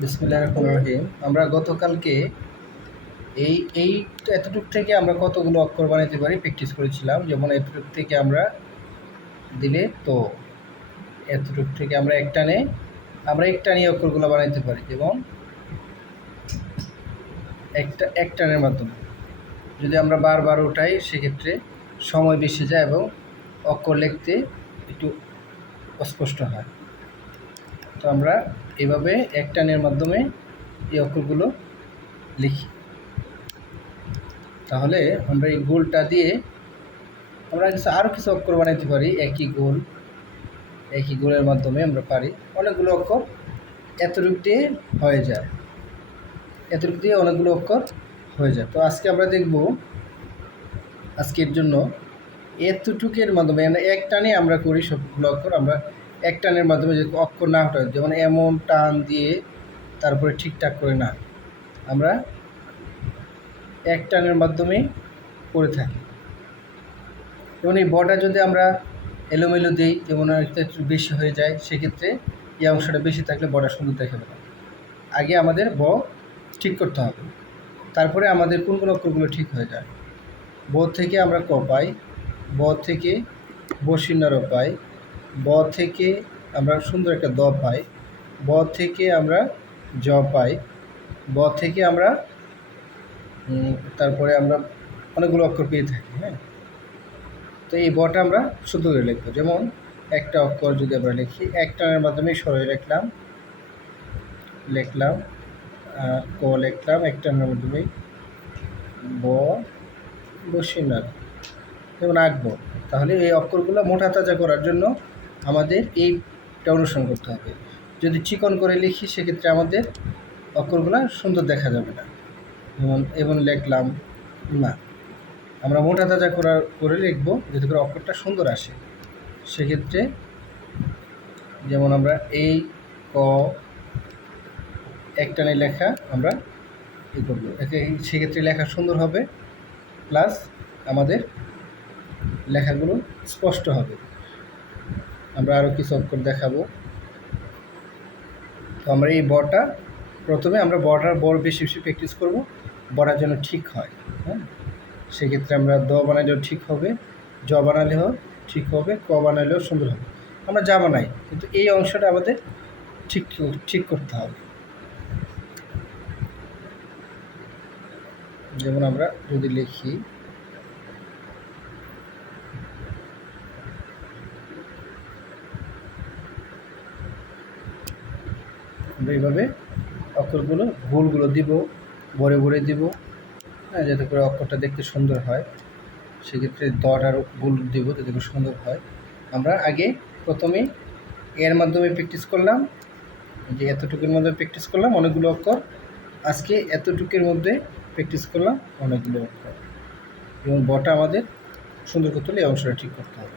বিসমিল্লাহির রহমানির রহিম। আমরা গতকালকে এই এই এতটুক থেকে আমরা কতগুলো অক্ষর বানাইতে পারি প্র্যাকটিস করেছিলাম। যেমন এতটুক থেকে আমরা দিলে তো, এতটুক থেকে আমরা এক টানে অক্ষরগুলো বানাইতে পারি। যেমন এক টানের মাধ্যমে যদি আমরা বারবার উঠাই সেক্ষেত্রে সময় বেশি যায় এবং অক্ষর লিখতে একটু অস্পষ্ট হয়। তো আমরা এভাবে এক টানের মাধ্যমে এই অক্ষরগুলো লিখি। তাহলে আমরা এই গোলটা দিয়ে আমরা আরও কিছু অক্ষর বানাইতে পারি। একই গোলের মাধ্যমে আমরা পারি অনেকগুলো অক্ষর এতটুক দিয়ে হয়ে যায়, এতটুক দিয়ে অনেকগুলো অক্ষর হয়ে যায়। তো আজকে আমরা দেখব, আজকের জন্য এতটুকের মাধ্যমে এক টানে আমরা করি সবগুলো অক্ষর। আমরা এক টানের মাধ্যমে যে অক্ষর না হঠাৎ, যেমন এমন টান দিয়ে তারপরে ঠিকঠাক করে না, আমরা এক টানের মাধ্যমে করে থাকি। যেমন এই বটা যদি আমরা এলোমেলো দিই, যেমন একটু বেশি হয়ে যায়, সেক্ষেত্রে এই অংশটা বেশি থাকলে বটা সুন্দর দেখাবে না। আগে আমাদের ঠিক করতে হবে, তারপরে আমাদের কোন কোন অক্ষরগুলো ঠিক হয়ে যায়। ব থেকে আমরা ক পাই, ব থেকে বসিন্নার পাই, ব থেকে আমরা সুন্দর একটা দ পাই, ব থেকে আমরা জ পাই, ব থেকে আমরা তারপরে আমরা অনেকগুলো অক্ষর পেয়ে থাকি। হ্যাঁ, তো এই বটা আমরা শুদ্ধ করে লিখবো। যেমন একটা অক্ষর যদি আমরা লিখি, এক টানের মাধ্যমে সরাই লিখলাম ক লিখলাম এক টানের মাধ্যমে, ব বসিনার, যেমন আঁকবো। তাহলে এই অক্ষরগুলো মোটা তাজা করার জন্য আমাদের এইটা অনুসরণ করতে হবে। যদি চিকন করে লিখি সেক্ষেত্রে আমাদের অক্ষরগুলো সুন্দর দেখা যাবে না। যেমন লিখলাম না, আমরা মোটা তাজা করে লিখবো যাতে করে অক্ষরটা সুন্দর আসে। সেক্ষেত্রে যেমন আমরা এই ক এক টানে লেখা আমরা করবো, সেক্ষেত্রে লেখা সুন্দর হবে, প্লাস আমাদের লেখাগুলো স্পষ্ট হবে। আমরা আরও কিছু অক্ষর দেখাবো। তো আমরা এই বটা প্রথমে আমরা বড় বেশি প্র্যাকটিস করব, বড়ার জন্য ঠিক হয়। হ্যাঁ, সেক্ষেত্রে আমরা দ বানাইলেও ঠিক হবে, জ বানালেও ঠিক হবে, ক বানাইলেও সুন্দর হবে। আমরা যা বানাই, কিন্তু এই অংশটা আমাদের ঠিক করতে হবে। যেমন আমরা যদি লিখি আমরা এইভাবে অক্ষরগুলো ভুলগুলো দিব, ভরে দিব, হ্যাঁ, যাতে করে অক্ষরটা দেখতে সুন্দর হয়। সেক্ষেত্রে দটার ভুল দিব যাতে করে সুন্দর হয়। আমরা আগে প্রথমে এর মাধ্যমে প্র্যাকটিস করলাম, যে এতটুকুর মধ্যে প্র্যাকটিস করলাম অনেকগুলো অক্ষর। আজকে এতটুকুর মধ্যে প্র্যাকটিস করলাম অনেকগুলো অক্ষর। এবং বটা আমাদের সুন্দর করতে হলে এই অংশটা ঠিক করতে হবে।